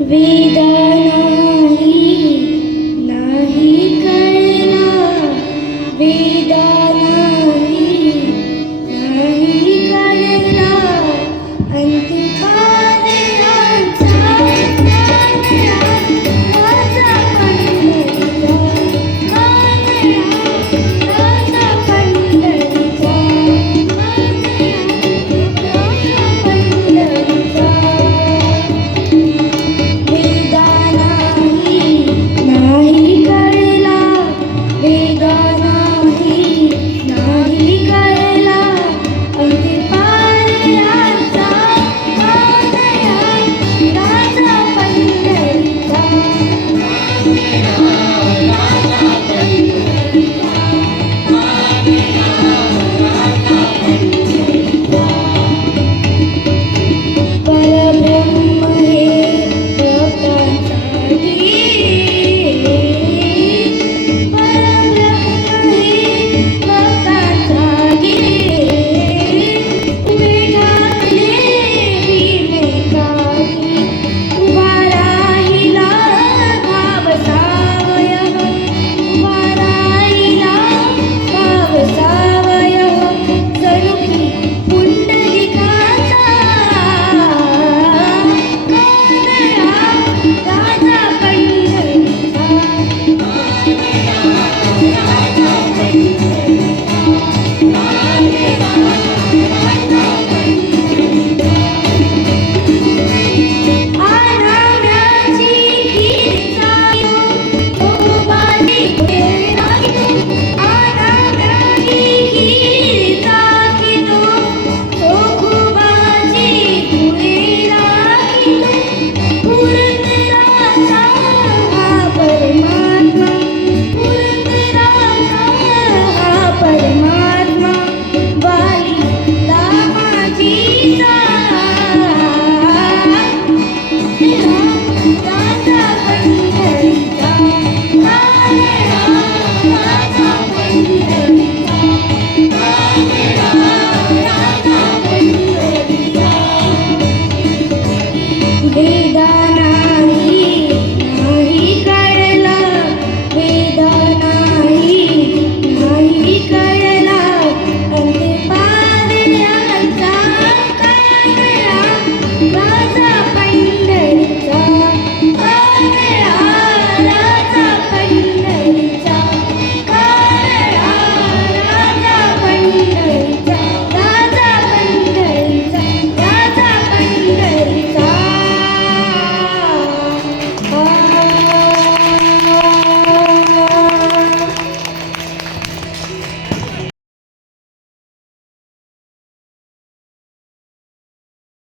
vida no Yeah.